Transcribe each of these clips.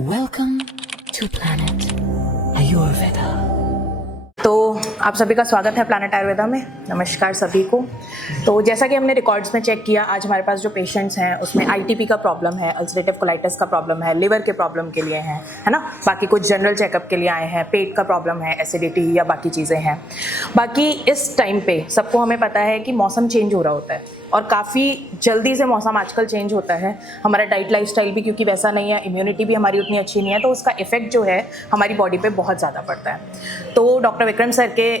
Welcome to Planet Ayurveda. तो आप सभी का स्वागत है प्लैनेट आयुर्वेदा में। नमस्कार सभी को। तो जैसा कि हमने रिकॉर्ड्स में चेक किया, आज हमारे पास जो पेशेंट्स हैं उसमें आईटीपी का प्रॉब्लम है, अल्सरेटिव कोलाइटिस का प्रॉब्लम है, लिवर के प्रॉब्लम के लिए है ना। बाकी कुछ जनरल चेकअप के लिए आए हैं, पेट का प्रॉब्लम है, एसिडिटी या बाकी चीज़ें हैं। बाकी इस टाइम पे सबको हमें पता है कि मौसम चेंज हो रहा होता है और काफ़ी जल्दी से मौसम आजकल चेंज होता है। हमारा डाइट लाइफस्टाइल भी क्योंकि वैसा नहीं है, इम्यूनिटी भी हमारी उतनी अच्छी नहीं है, तो उसका इफेक्ट जो है हमारी बॉडी पे बहुत ज़्यादा पड़ता है। तो डॉक्टर विक्रम सर के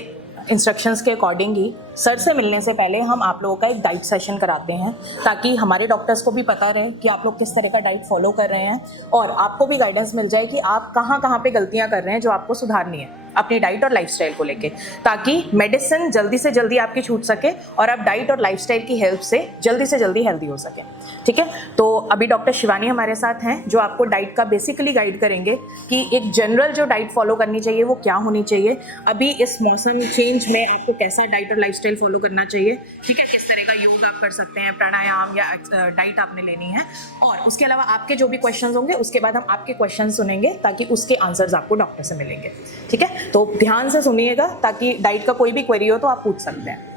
इंस्ट्रक्शंस के अकॉर्डिंग ही सर से मिलने से पहले हम आप लोगों का एक डाइट सेशन कराते हैं, ताकि हमारे डॉक्टर्स को भी पता रहे कि आप लोग किस तरह का डाइट फॉलो कर रहे हैं और आपको भी गाइडेंस मिल जाए कि आप कहाँ कहाँ पे गलतियाँ कर रहे हैं जो आपको सुधारनी है अपनी डाइट और लाइफस्टाइल को लेके, ताकि मेडिसिन जल्दी से जल्दी आपकी छूट सके और आप डाइट और लाइफस्टाइल की हेल्प से जल्दी हेल्दी हो सके। ठीक है, तो अभी डॉक्टर शिवानी हमारे साथ हैं जो आपको डाइट का बेसिकली गाइड करेंगे कि एक जनरल जो डाइट फॉलो करनी चाहिए वो क्या होनी चाहिए, अभी इस मौसम चेंज में आपको कैसा डाइट और लाइफस्टाइल फॉलो करना चाहिए। ठीक है, किस तरह का योग आप कर सकते हैं, प्राणायाम या डाइट आपने लेनी है, और उसके अलावा आपके जो भी क्वेश्चंस होंगे उसके बाद हम आपके क्वेश्चन सुनेंगे ताकि उसके आंसर्स आपको डॉक्टर से मिलेंगे। ठीक है, तो ध्यान से सुनिएगा ताकि डाइट का कोई भी क्वेरी हो तो आप पूछ सकते हैं।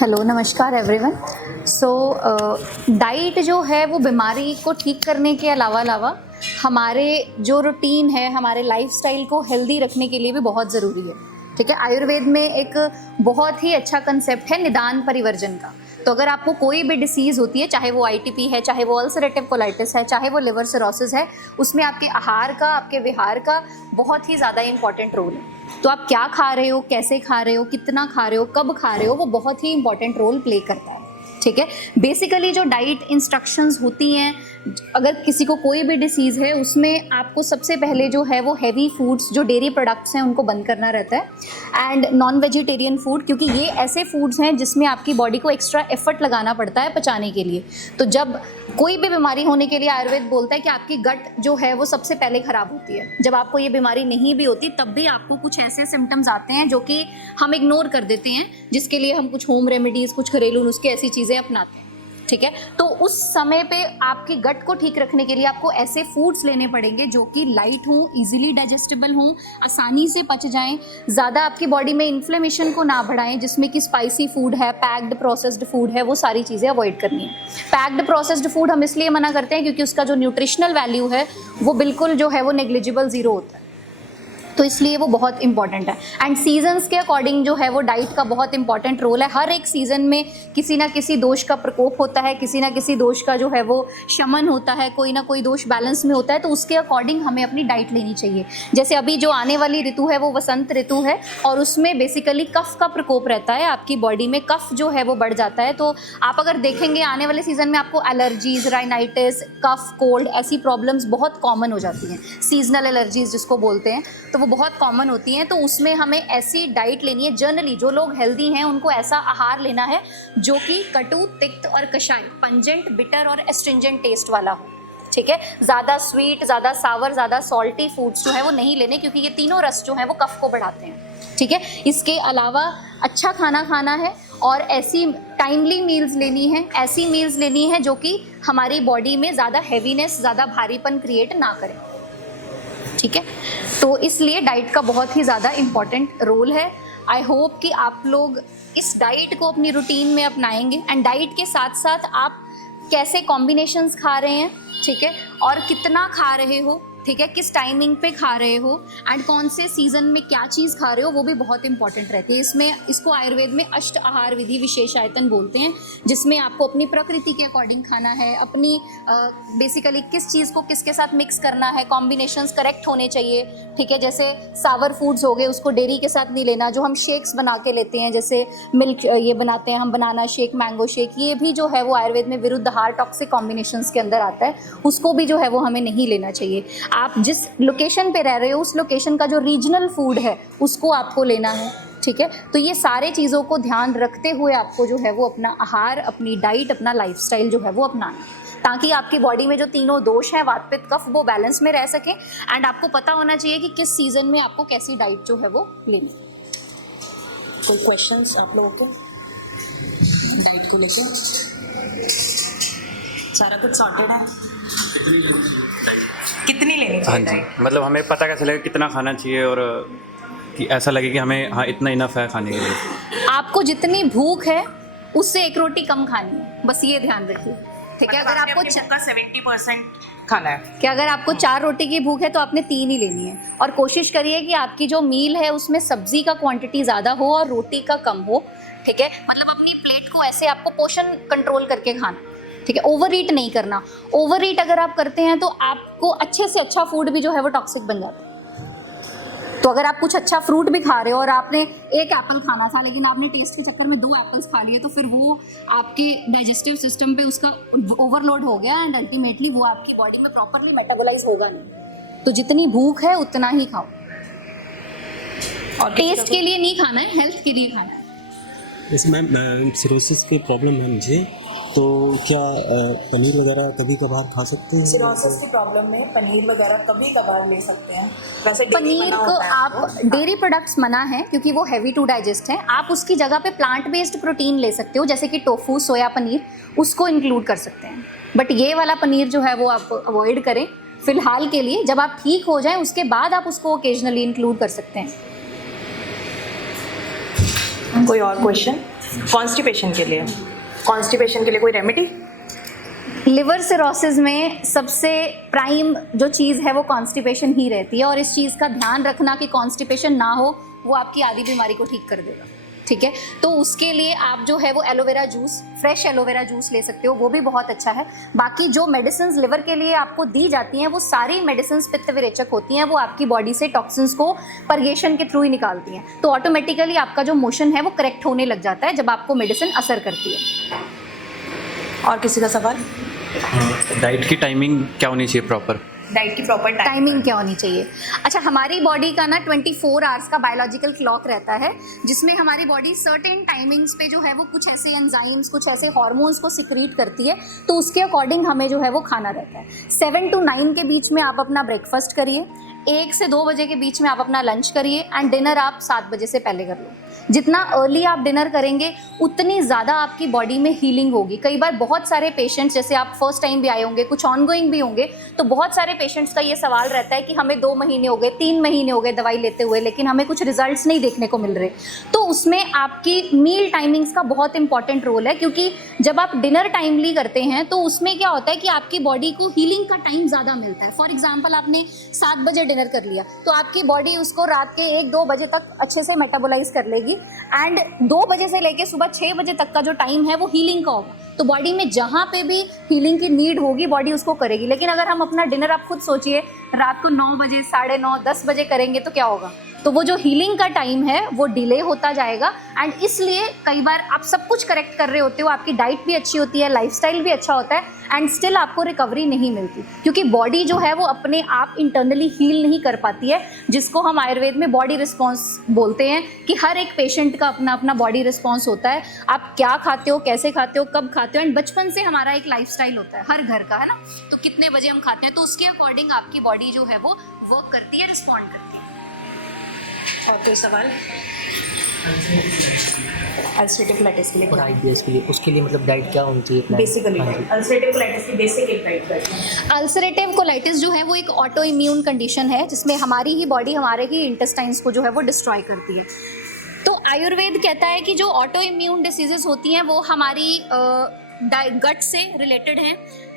हेलो, नमस्कार एवरीवन। सो डाइट जो है वो बीमारी को ठीक करने के अलावा हमारे जो रूटीन है, हमारे लाइफस्टाइल को हेल्दी रखने के लिए भी बहुत ज़रूरी है। ठीक है, आयुर्वेद में एक बहुत ही अच्छा कंसेप्ट है निदान परिवर्जन का। तो अगर आपको कोई भी डिसीज़ होती है, चाहे वो आईटीपी है, चाहे वो अल्सरेटिव कोलाइटिस है, चाहे वो लिवर सिरोसिस है, उसमें आपके आहार का, आपके विहार का बहुत ही ज़्यादा इंपॉर्टेंट रोल है। तो आप क्या खा रहे हो, कैसे खा रहे हो, कितना खा रहे हो, कब खा रहे हो, वो बहुत ही इंपॉर्टेंट रोल प्ले करता है। ठीक है, बेसिकली जो डाइट इंस्ट्रक्शंस होती हैं, अगर किसी को कोई भी डिसीज़ है उसमें आपको सबसे पहले जो है वो हैवी फूड्स, जो डेयरी प्रोडक्ट्स हैं, उनको बंद करना रहता है, एंड नॉन वेजिटेरियन फूड, क्योंकि ये ऐसे फूड्स हैं जिसमें आपकी बॉडी को एक्स्ट्रा एफर्ट लगाना पड़ता है पचाने के लिए। तो जब कोई भी बीमारी होने के लिए आयुर्वेद बोलता है कि आपकी गट जो है वो सबसे पहले ख़राब होती है। जब आपको ये बीमारी नहीं भी होती तब भी आपको कुछ ऐसे सिम्टम्स आते हैं जो कि हम इग्नोर कर देते हैं, जिसके लिए हम कुछ होम रेमेडीज़, कुछ घरेलू नुस्खे, ऐसी चीज़ें अपनाते हैं। ठीक है, तो उस समय पे आपकी गट को ठीक रखने के लिए आपको ऐसे फूड्स लेने पड़ेंगे जो कि लाइट हों, इजीली डाइजेस्टेबल हों, आसानी से पच जाएं, ज़्यादा आपकी बॉडी में इन्फ्लेमेशन को ना बढ़ाएं, जिसमें कि स्पाइसी फूड है, पैक्ड प्रोसेस्ड फूड है, वो सारी चीज़ें अवॉइड करनी है। पैक्ड प्रोसेस्ड फूड हम इसलिए मना करते हैं क्योंकि उसका जो न्यूट्रिशनल वैल्यू है वो बिल्कुल जो है वो नेग्लिजिबल ज़ीरो होता है, तो इसलिए वो बहुत इंपॉर्टेंट है। एंड सीजन्स के अकॉर्डिंग जो है वो डाइट का बहुत इंपॉर्टेंट रोल है। हर एक सीज़न में किसी ना किसी दोष का प्रकोप होता है, किसी ना किसी दोष का जो है वो शमन होता है, कोई ना कोई दोष बैलेंस में होता है, तो उसके अकॉर्डिंग हमें अपनी डाइट लेनी चाहिए। जैसे अभी जो आने वाली ऋतु है वो वसंत ऋतु है और उसमें बेसिकली कफ का प्रकोप रहता है, आपकी बॉडी में कफ जो है वो बढ़ जाता है। तो आप अगर देखेंगे आने वाले सीज़न में आपको एलर्जीज, राइनाइटिस, कफ, कोल्ड, ऐसी प्रॉब्लम्स बहुत कॉमन हो जाती हैं, सीजनल एलर्जीज जिसको बोलते हैं, तो वो बहुत कॉमन होती हैं। तो उसमें हमें ऐसी डाइट लेनी है, जनरली जो लोग हेल्दी हैं उनको ऐसा आहार लेना है जो कि कटु, तिक्त और कषाय, पंजेंट, बिटर और एस्ट्रिंजेंट टेस्ट वाला हो। ठीक है, ज़्यादा स्वीट, ज़्यादा सावर, ज़्यादा सॉल्टी फूड्स जो है वो नहीं लेने, क्योंकि ये तीनों रस जो है वो कफ को बढ़ाते हैं। ठीक है, इसके अलावा अच्छा खाना खाना है और ऐसी टाइमली मील्स लेनी है, ऐसी मील्स लेनी है जो कि हमारी बॉडी में ज़्यादा हैवीनेस, ज़्यादा भारीपन क्रिएट ना करें। ठीक है, तो इसलिए डाइट का बहुत ही ज़्यादा इम्पॉर्टेंट रोल है। आई होप कि आप लोग इस डाइट को अपनी रूटीन में अपनाएंगे, एंड डाइट के साथ साथ आप कैसे कॉम्बिनेशंस खा रहे हैं, ठीक है, और कितना खा रहे हो, ठीक है, किस टाइमिंग पे खा रहे हो, एंड कौन से सीज़न में क्या चीज़ खा रहे हो, वो भी बहुत इंपॉर्टेंट रहती है। इसको आयुर्वेद में अष्ट आहार विधि विशेषायतन बोलते हैं, जिसमें आपको अपनी प्रकृति के अकॉर्डिंग खाना है, अपनी बेसिकली किस चीज़ को किसके साथ मिक्स करना है, कॉम्बिनेशंस करेक्ट होने चाहिए। ठीक है, जैसे सावर फूड्स हो गए, उसको डेयरी के साथ नहीं लेना। जो हम शेक्स बना के लेते हैं, जैसे मिल्क ये बनाते हैं हम, बनाना शेक, मैंगो शेक, ये भी जो है वो आयुर्वेद में विरुद्ध आहार, टॉक्सिक कॉम्बिनेशंस के अंदर आता है, उसको भी जो है वो हमें नहीं लेना चाहिए। आप जिस लोकेशन पे रह रहे हो उस लोकेशन का जो रीजनल फूड है उसको आपको लेना है। ठीक है, तो ये सारे चीज़ों को ध्यान रखते हुए आपको जो है वो अपना आहार, अपनी डाइट, अपना लाइफस्टाइल जो है वो अपनाना है, ताकि आपकी बॉडी में जो तीनों दोष हैं, वात, पित्त, कफ, वो बैलेंस में रह सकें। एंड आपको पता होना चाहिए कि किस सीज़न में आपको कैसी डाइट जो है वो लेनी है। कोई क्वेश्चंस आप लोगों के डाइट को लेकर? सारा कुछ सॉर्टेड है। कितनी लेनी हाँ चाहिए जी, diet? मतलब हमें पता कैसे लगे कितना खाना चाहिए और कि ऐसा लगे कि हमें हाँ इतना इनफ है खाने के लिए। आपको जितनी भूख है उससे एक रोटी कम खानी है, बस ये ध्यान रखिए, ठीक है। मतलब अगर आपने आपको अपनी भूख का 70% खाना है। कि अगर आपको 4 रोटी की भूख है तो आपने 3 ही लेनी है, और कोशिश करिए कि आपकी जो मील है उसमें सब्जी का क्वांटिटी ज़्यादा हो और रोटी का कम हो, ठीक है। मतलब अपनी प्लेट को ऐसे आपको पोर्शन कंट्रोल करके खाना, ठीक है। ओवर ईट नहीं करना। ओवर ईट अगर आप करते हैं तो आपको अच्छे से अच्छा फूड भी जो है वो टॉक्सिक बन जाता है। तो अगर आप कुछ अच्छा फ्रूट भी खा रहे हो और आपने एक एप्पल खाना था लेकिन आपने टेस्ट के चक्कर में 2 एप्पल्स खा लिए, तो फिर वो आपके डाइजेस्टिव सिस्टम पे उसका ओवरलोड हो गया एंड अल्टीमेटली वो आपकी बॉडी में प्रॉपरली मेटाबोलाइज होगा नहीं। तो जितनी भूख है उतना ही खाओ, और टेस्ट के लिए नहीं खाना है, हेल्थ के लिए खाना है। जैसे मैम सिरोसिस की प्रॉब्लम है मुझे, तो क्या पनीर वगैरह कभी कभार खा सकते हैं? सिरोसिस की प्रॉब्लम में पनीर वगैरह कभी कभार ले सकते हैं। वैसे dairy पनीर मना को होता है आप आपको। डेयरी प्रोडक्ट्स मना है क्योंकि वो हैवी टू डाइजेस्ट है। आप उसकी जगह पे प्लांट बेस्ड प्रोटीन ले सकते हो, जैसे कि टोफू, सोया पनीर, उसको इंक्लूड कर सकते हैं। बट ये वाला पनीर जो है वो आप अवॉइड करें फिलहाल के लिए। जब आप ठीक हो जाएं उसके बाद आप उसको ओकेजनली इंक्लूड कर सकते हैं। कोई और क्वेश्चन? कॉन्स्टिपेशन के लिए कोई रेमेडी? लिवर सिरोसिस में सबसे प्राइम जो चीज़ है वो कॉन्स्टिपेशन ही रहती है, और इस चीज़ का ध्यान रखना कि कॉन्स्टिपेशन ना हो, वो आपकी आधी बीमारी को ठीक कर देगा, ठीक है। तो उसके लिए आप जो है वो aloe vera juice, fresh aloe vera juice ले सकते हो, वो भी बहुत अच्छा है। बाकी जो मेडिसिन लिवर के लिए आपको दी जाती हैं वो सारी मेडिसिन पित्त विरेचक होती हैं, वो आपकी बॉडी से टॉक्सिन्स को परगेशन के थ्रू ही निकालती हैं। तो ऑटोमेटिकली आपका जो मोशन है वो करेक्ट होने लग जाता है जब आपको मेडिसिन असर करती है। और किसी का सवाल? डाइट की टाइमिंग क्या होनी चाहिए प्रॉपर? डाइट की प्रॉपर टाइमिंग क्या होनी चाहिए? अच्छा, हमारी बॉडी का ना 24 आवर्स का बायोलॉजिकल क्लॉक रहता है, जिसमें हमारी बॉडी सर्टेन टाइमिंग्स पे जो है वो कुछ ऐसे एंजाइम्स, कुछ ऐसे हार्मोन्स को सिक्रीट करती है, तो उसके अकॉर्डिंग हमें जो है वो खाना रहता है। 7 to 9 के बीच में आप अपना ब्रेकफास्ट करिए, 1 से 2 बजे के बीच में आप अपना लंच करिए, एंड डिनर आप 7 बजे से पहले कर लो। जितना अर्ली आप डिनर करेंगे उतनी ज़्यादा आपकी बॉडी में हीलिंग होगी। कई बार बहुत सारे पेशेंट्स, जैसे आप फर्स्ट टाइम भी आए होंगे, कुछ ऑनगोइंग भी होंगे, तो बहुत सारे पेशेंट्स का ये सवाल रहता है कि हमें 2 महीने हो गए, 3 महीने हो गए दवाई लेते हुए, लेकिन हमें कुछ रिजल्ट्स नहीं देखने को मिल रहे। तो उसमें आपकी मील टाइमिंग्स का बहुत इंपॉर्टेंट रोल है, क्योंकि जब आप डिनर टाइमली करते हैं तो उसमें क्या होता है कि आपकी बॉडी को हीलिंग का टाइम ज़्यादा मिलता है। फॉर एग्जाम्पल, आपने 7 बजे डिनर कर लिया तो आपकी बॉडी उसको रात के 1-2 बजे तक अच्छे से मेटाबोलाइज कर लेगी, एंड 2 बजे से लेके सुबह 6 बजे तक का जो टाइम है वो हीलिंग का होगा। तो बॉडी में जहाँ पे भी हीलिंग की नीड होगी बॉडी उसको करेगी। लेकिन अगर हम अपना डिनर, आप खुद सोचिए, रात को 9 बजे, 9:30, 10 बजे करेंगे तो क्या होगा? तो वो जो हीलिंग का टाइम है वो डिले होता जाएगा। एंड इसलिए कई बार आप सब कुछ करेक्ट कर रहे होते हो, आपकी डाइट भी अच्छी होती है, लाइफस्टाइल भी अच्छा होता है, एंड स्टिल आपको रिकवरी नहीं मिलती, क्योंकि बॉडी जो है वो अपने आप इंटरनली हील नहीं कर पाती है, जिसको हम आयुर्वेद में बॉडी रिस्पॉन्स बोलते हैं कि हर एक पेशेंट का अपना अपना बॉडी रिस्पॉन्स होता है। आप क्या खाते हो, कैसे खाते हो, कब खाते हो, एंड बचपन से हमारा एक लाइफस्टाइल होता है हर घर का, है ना। तो कितने बजे हम खाते हैं, तो उसके अकॉर्डिंग आपकी बॉडी जो है वो वर्क करती है, रिस्पॉन्ड करती है। और कोई सवाल? अल्सरेटिव कोलाइटिस के लिए और IBS के लिए, उसके लिए मतलब डाइट क्या होनी चाहिए? बेसिकली हाँ जी। अल्सरेटिव कोलाइटिस की बेसिक एक डाइट है। अल्सरेटिव कोलाइटिस जो है वो एक ऑटो इम्यून कंडीशन है, जिसमें हमारी ही बॉडी हमारे ही इंटेस्टाइन्स को जो है वो डिस्ट्रॉय करती है। तो आयुर्वेद कहता है कि जो ऑटो इम्यून डिसीजेस होती हैं वो हमारी गट से रिलेटेड हैं।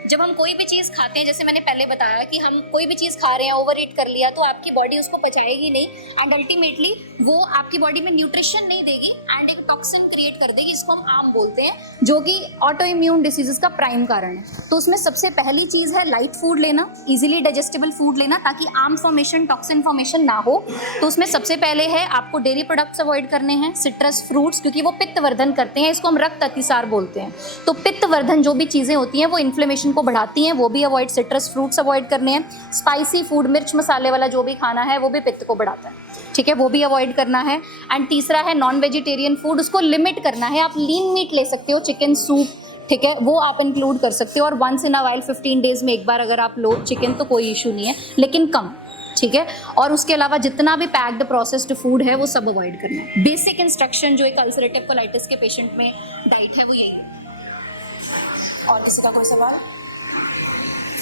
जब हम कोई भी चीज़ खाते हैं, जैसे मैंने पहले बताया कि हम कोई भी चीज़ खा रहे हैं, ओवर ईट कर लिया, तो आपकी बॉडी उसको पचाएगी नहीं, एंड अल्टीमेटली वो आपकी बॉडी में न्यूट्रिशन नहीं देगी एंड एक टॉक्सिन क्रिएट कर देगी, जिसको हम आम बोलते हैं, जो कि ऑटो इम्यून डिसीजेस का प्राइम कारण है। तो उसमें सबसे पहली चीज़ है लाइट फूड लेना, इजीली डाइजेस्टेबल फूड लेना, ताकि आम फॉर्मेशन, टॉक्सिन फॉर्मेशन ना हो। तो उसमें सबसे पहले है आपको डेयरी प्रोडक्ट्स अवॉइड करने हैं, सिट्रस फ्रूट्स, क्योंकि वो पित्त वर्धन करते हैं, इसको हम रक्त अतिसार बोलते हैं। तो पित्त वर्धन जो भी चीज़ें होती हैं वो इन्फ्लेमेशन को बढ़ाती हैं, वो भी अवॉइड, सिट्रस फ्रूट्स अवॉइड करने हैं। स्पाइसी फूड, मिर्च मसाले वाला जो भी खाना है वो भी पित्त को बढ़ाता है, ठीक है, वो भी अवॉइड करना है। एंड तीसरा है नॉन वेजिटेरियन फूड, उसको लिमिट करना है। आप लीन मीट ले सकते हो, चिकन सूप, ठीक है, वो आप इंक्लूड कर सकते हो, और once in a while 15 days में एक बार अगर आप लो चिकन तो कोई इशू नहीं है, लेकिन कम, ठीक है। और उसके अलावा जितना भी पैक्ड प्रोसेस्ड फूड है वो सब अवॉइड करना है। बेसिक इंस्ट्रक्शन जो एक अल्सरेटिव कोलाइटिस के पेशेंट में डाइट है वो यही है। और किसी का कोई सवाल?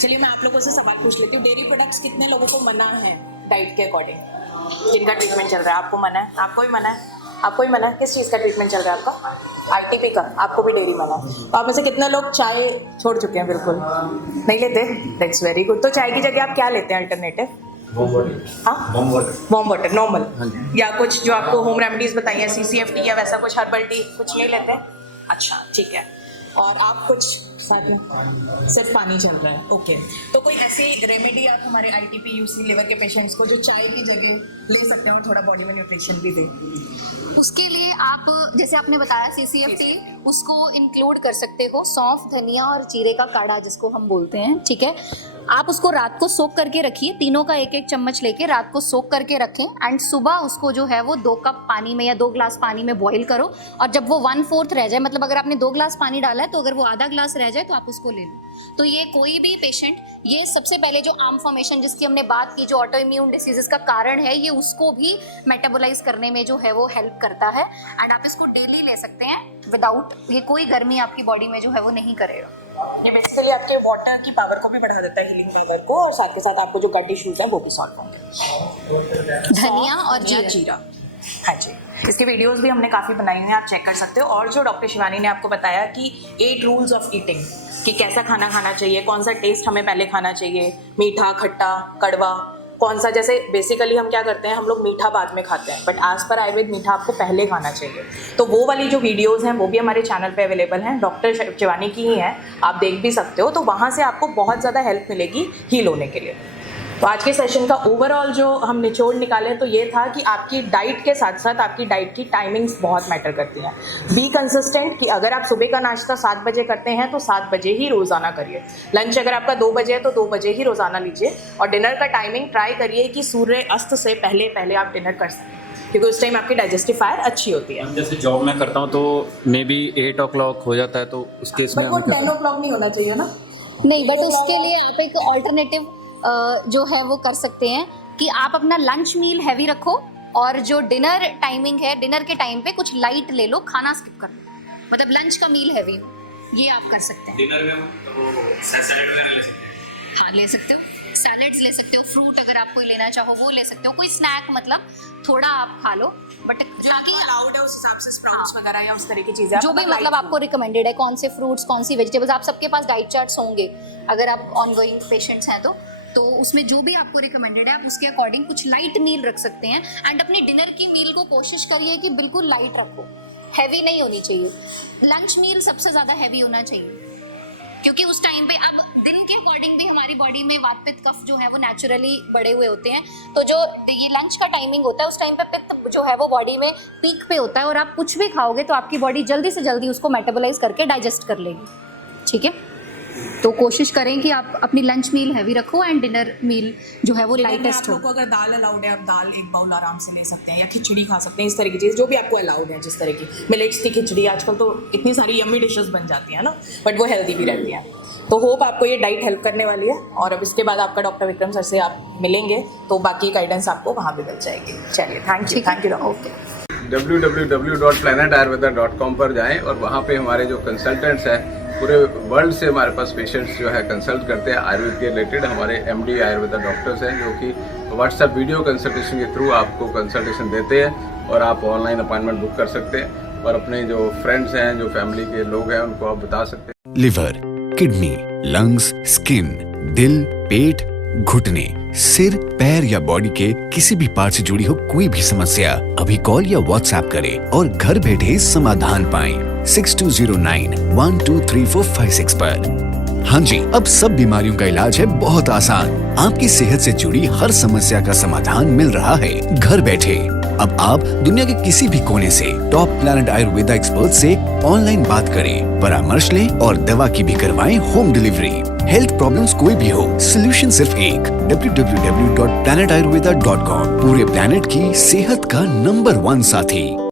चलिए मैं आप लोगों से सवाल पूछ लेती हूँ, डेयरी प्रोडक्ट्स कितने लोगों को मना है डाइट के अकॉर्डिंग, जिनका ट्रीटमेंट चल रहा है? आपको मना है? आपको भी मना है? आपको भी मना है? किस चीज़ का ट्रीटमेंट चल रहा है आपका? आईटीपी का। आपको भी डेयरी मना है। तो आप में से कितने लोग चाय छोड़ चुके हैं? बिल्कुल नहीं लेते? That's very good. तो चाय की जगह आप क्या लेते हैं अल्टरनेटिव? वार्म वाटर नॉर्मल, या कुछ जो आपको होम रेमेडीज बताई हैं, CCFT या वैसा कुछ हर्बल टी कुछ नहीं लेते? अच्छा ठीक है। और आप कुछ साथ में सिर्फ पानी चल रहा है? ओके। तो कोई ऐसी रेमेडी आप हमारे ITP UC लिवर के पेशेंट्स को जो चाय की जगह ले सकते हैं और थोड़ा बॉडी में न्यूट्रिशन भी दे? उसके लिए आप जैसे आपने बताया CCFT, उसको इंक्लूड कर सकते हो सौंफ, धनिया और जीरे का काढ़ा जिसको हम बोलते हैं, ठीक है। आप उसको रात को सोक करके रखिए, तीनों का एक एक चम्मच लेके रात को सोक करके रखें एंड सुबह उसको जो है वो 2 कप पानी में या 2 ग्लास पानी में बॉईल करो, और जब वो 1/4 रह जाए, मतलब अगर आपने 2 ग्लास पानी डाला है तो अगर वो आधा ग्लास रह जाए तो आप उसको ले लो। तो ये कोई भी पेशेंट, ये सबसे पहले जो आर्म फॉर्मेशन जिसकी हमने बात की, जो ऑटो इम्यून डिसीजेस का कारण है, ये उसको भी मेटाबोलाइज करने में जो है वो हेल्प करता है एंड आप इसको डेली ले सकते हैं विदाउट, ये कोई गर्मी आपकी बॉडी में जो है वो नहीं करेगा। ये बेसिकली आपके वाटर की पावर को भी बढ़ा देता है, हीलिंग पावर को, और साथ के साथ आपको जो गट इश्यूज हैं वो भी सॉल्व होंगे। धनिया और जीरा। हाँ जी, इसकी वीडियोस भी हमने काफ़ी बनाई हुई हैं, आप चेक कर सकते हो। और जो डॉक्टर शिवानी ने आपको बताया कि 8 रूल्स ऑफ ईटिंग, कि कैसा खाना खाना चाहिए, कौन सा टेस्ट हमें पहले खाना चाहिए, मीठा, खट्टा, कड़वा, कौन सा, जैसे बेसिकली हम क्या करते हैं, हम लोग मीठा बाद में खाते हैं, बट एज पर आयुर्वेद मीठा आपको पहले खाना चाहिए। तो वो वाली जो वीडियोस हैं वो भी हमारे चैनल पे अवेलेबल हैं, डॉक्टर शिवानी की ही हैं, आप देख भी सकते हो। तो वहाँ से आपको बहुत ज़्यादा हेल्प मिलेगी हील होने के लिए। तो आज के सेशन का ओवरऑल जो हम निचोड़ निकालें तो ये था कि आपकी डाइट के साथ साथ आपकी डाइट की टाइमिंग्स बहुत मैटर करती हैं। बी कंसिस्टेंट, कि अगर आप सुबह का नाश्ता 7 बजे करते हैं तो 7 बजे ही रोज़ाना करिए। लंच अगर आपका 2 बजे है तो 2 बजे ही रोज़ाना लीजिए। और डिनर का टाइमिंग ट्राई करिए कि सूर्य अस्त से पहले पहले आप डिनर कर सकें, क्योंकि उस टाइम आपकी डाइजेस्टिव फायर अच्छी होती है। जैसे जॉब में करता हूँ तो मे बी 8 o'clock हो जाता है, तो उस केस में 10 o'clock नहीं होना चाहिए ना? नहीं, बट उसके लिए आप एक ऑल्टरनेटिव जो है वो कर सकते हैं कि आप अपना लंच मील हैवी रखो, और जो डिनर टाइमिंग है, डिनर के टाइम पे कुछ लाइट ले लो, खाना स्किप कर लो, मतलब लंच का मील हैवी हो, ये आप कर सकते हैं। डिनर में वो सैलेड वगैरह ले सकते हैं? हाँ, ले सकते हो, सैलेड्स ले सकते हो, फ्रूट अगर आप कोई लेना चाहो वो ले सकते हो, कोई स्नैक मतलब थोड़ा आप खा लो, बट ताकि अलाउड है उस हिसाब से स्प्राउट्स वगैरह या उस तरह की चीज़ें जो भी मतलब आपको रिकमेंडेड है, कौन से फ्रूट्स, कौन सी वेजिटेबल्स, आप सबके पास डाइट चार्ट्स होंगे अगर आप ऑनगोइंग पेशेंट्स हैं तो उसमें जो भी आपको रिकमेंडेड है आप उसके अकॉर्डिंग कुछ लाइट मील रख सकते हैं। एंड अपने डिनर की मील को कोशिश करिए कि बिल्कुल लाइट रखो, हैवी नहीं होनी चाहिए। लंच मील सबसे ज़्यादा हैवी होना चाहिए, क्योंकि उस टाइम पे अब दिन के अकॉर्डिंग भी हमारी बॉडी में वात पित्त कफ जो है वो नेचुरली बढ़े हुए होते हैं। तो जो ये लंच का टाइमिंग होता है उस टाइम पे पित्त जो है वो बॉडी में पीक पे होता है, और आप कुछ भी खाओगे तो आपकी बॉडी जल्दी से जल्दी उसको मेटाबोलाइज करके डाइजेस्ट कर लेगी, ठीक है। तो कोशिश करें कि आप अपनी लंच मील हैवी रखो एंड डिनर मील जो है वो लाइटेस्ट हो। आपको अगर दाल अलाउड है, आप दाल 1 बाउल आराम से ले सकते हैं, या खिचड़ी खा सकते हैं, इस तरह की चीज़ जो भी आपको अलाउड है, जिस तरह की मिलेट्स की खिचड़ी, आजकल तो इतनी सारी यम्मी डिशेस बन जाती हैं ना, बट वो हेल्दी भी रहती हैं। तो होप आपको ये डाइट हेल्प करने वाली है, और अब इसके बाद आपका डॉक्टर विक्रम सर से आप मिलेंगे तो बाकी गाइडेंस आपको वहाँ भी मिल जाएगी। चलिए, थैंक यू। ओके, www.planetayurveda.com पर जाएं और वहाँ पे हमारे जो कंसल्टेंट्स हैं पूरे वर्ल्ड से हमारे पास पेशेंट्स जो है कंसल्ट करते हैं आयुर्वेद के रिलेटेड। हमारे MD आयुर्वेदा डॉक्टर्स हैं जो कि व्हाट्सएप वीडियो कंसल्टेशन के थ्रू आपको कंसल्टेशन देते हैं, और आप ऑनलाइन अपॉइंटमेंट बुक कर सकते हैं, और अपने जो फ्रेंड्स हैं, जो फैमिली के लोग हैं, उनको आप बता सकते हैं। लिवर, किडनी, लंग्स, स्किन, दिल, पेट, घुटने, सिर, पैर या बॉडी के किसी भी पार्ट से जुड़ी हो कोई भी समस्या, अभी कॉल या व्हाट्सएप करें और घर बैठे समाधान पाएं 6209123456 पर। हाँ जी, अब सब बीमारियों का इलाज है बहुत आसान। आपकी सेहत से जुड़ी हर समस्या का समाधान मिल रहा है घर बैठे। अब आप दुनिया के किसी भी कोने से टॉप प्लैनेट आयुर्वेदा एक्सपर्ट से ऑनलाइन बात करें, परामर्श लें और दवा की भी करवाएं होम डिलीवरी। हेल्थ प्रॉब्लम्स कोई भी हो, सोल्यूशन सिर्फ एक, www.planetayurveda.com। पूरे प्लैनेट की सेहत का नंबर 1 साथी।